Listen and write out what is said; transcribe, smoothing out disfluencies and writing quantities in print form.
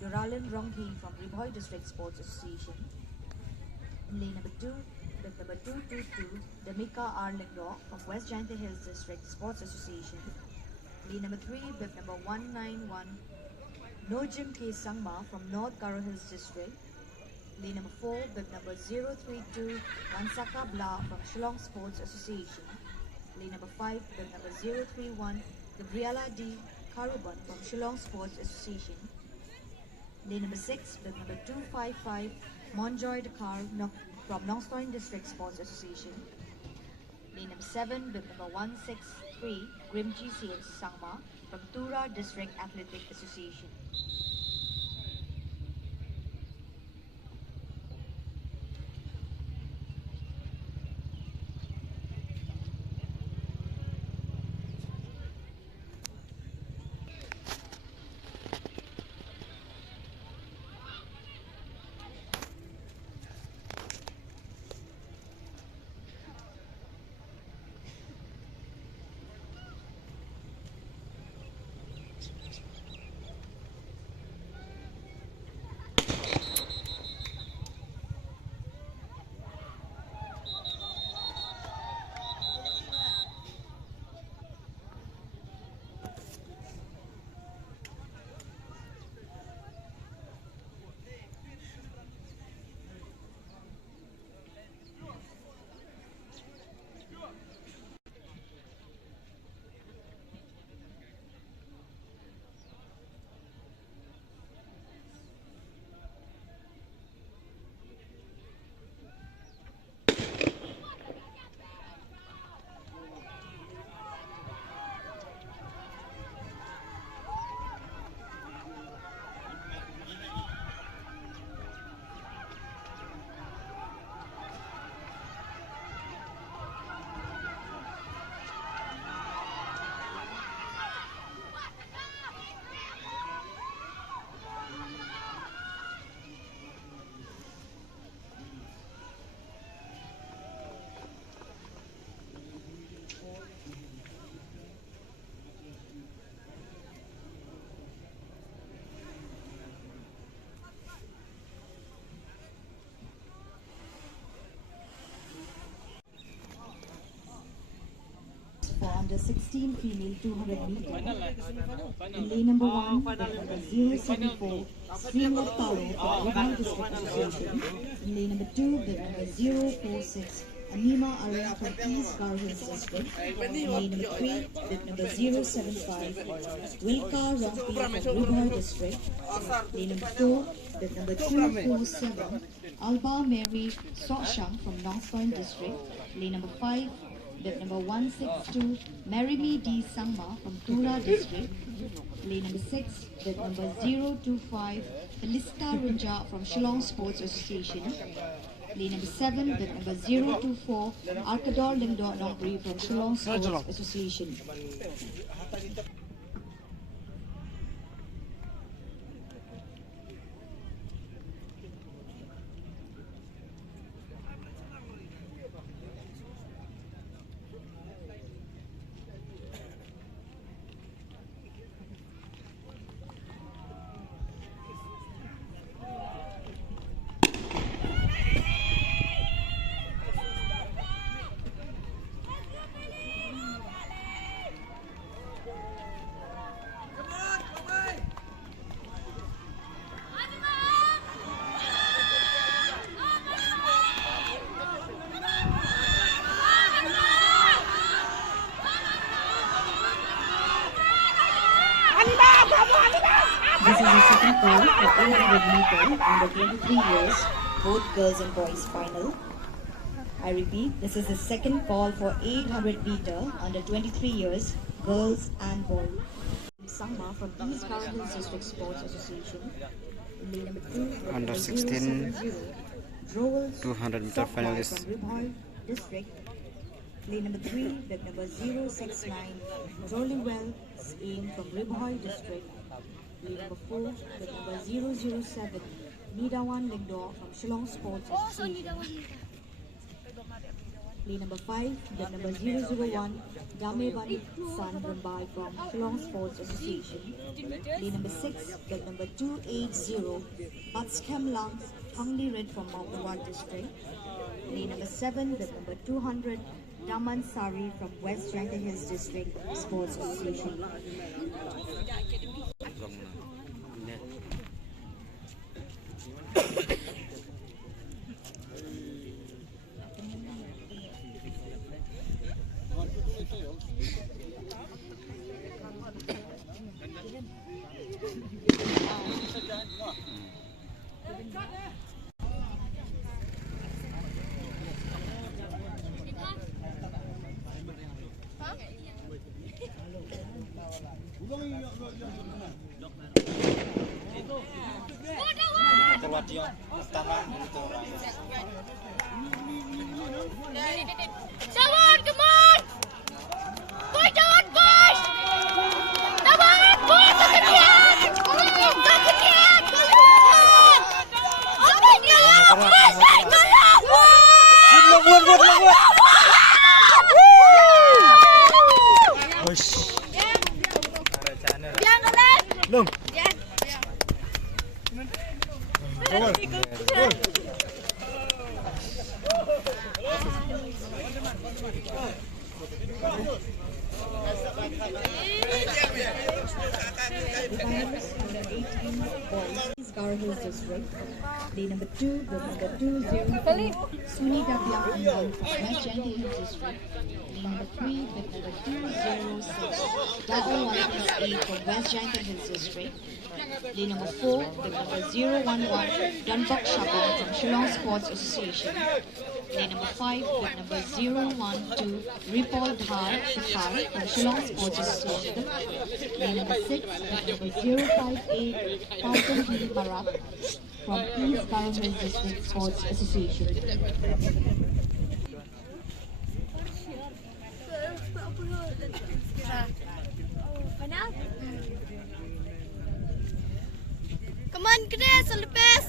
Duralan Ronghi from Ribhoi District Sports Association. In lane number 2, with number 222, Damika R. Lingro from West Jayanta Hills District Sports Association. Lane number 3, with number 191, Nojim K. Sangma from North Garo Hills District. Lane number 4, with number 032, Wansaka Bla from Shillong Sports Association. Lane number 5, with number 031, Gabriela D. Karuban from Shillong Sports Association. Lane number 6, with number 255, Monjoy Dakar from Nongstoin District Sports Association. Lane number 7, with number 163, Grimji Sales Sangma from Tura District Athletic Association. For under 16 female 200 meter. In lane number 1, with number 074, Sringat Palo from Ribhoi District Association. In lane number 2, with number 046, Anima Arun from East Garo Hills District. In lane number 3, with number 075, Wilka Rongpi from Ribhoi District. Lane number 4, with number 247, Alba Mary Sosham from Nongstoin District. Lane number 5, with number 162, Marimi D. Sangma from Tura District. Lane number 6, with number 025, Felista Runja from Shillong Sports Association. Lane number 7, with number 024, Arkador Lingdo Nongri from Shillong Sports Association. This is the second call for 800 meter under 23 years, both girls and boys final. I repeat, this is the second call for 800 meter under 23 years, girls and boys. Sangma from East Garo Hills District Sports Association. Lane number 2, Under 16 200 meter finalists. From Ribhoi District. Lane number 3, with number 069, Jolywell Aim from Ribhoi District. Lane number 4, with number 007, Nidawan Lingdo from Shillong Sports Association. Lane number 5, bib number 001, Damebani San Mumbai from Shillong Sports Association. Lane number 6, bib number 280, Batskam Lang, Hungly Red from Mawpawat District. Lane number 7, bib number 200, Daman Sari from West Jangka Hills District Sports Association. Someone, come on! Push on, push! Come on, push! Takut dia! Takut dia! Apa dia? Push! Push. Jangan leh! Belum. Gar Hills District. Lane number 2, bib number 203, Sunita Biang West Jangka Hills District. Lane number 3, bib number 206, Dao 168 from West Jangka Hills District. Lane number 4, bib number 011, Dunbuk Shabang from Shillong Sports Association. Lane number 5, bib number 012, Ripol Dhar Shikhar from Shillong Sports Association. Lane number 6, bib number 058, Thousand D Marak from East Gar Hills District Sports Association. Come on, Chris, on the best!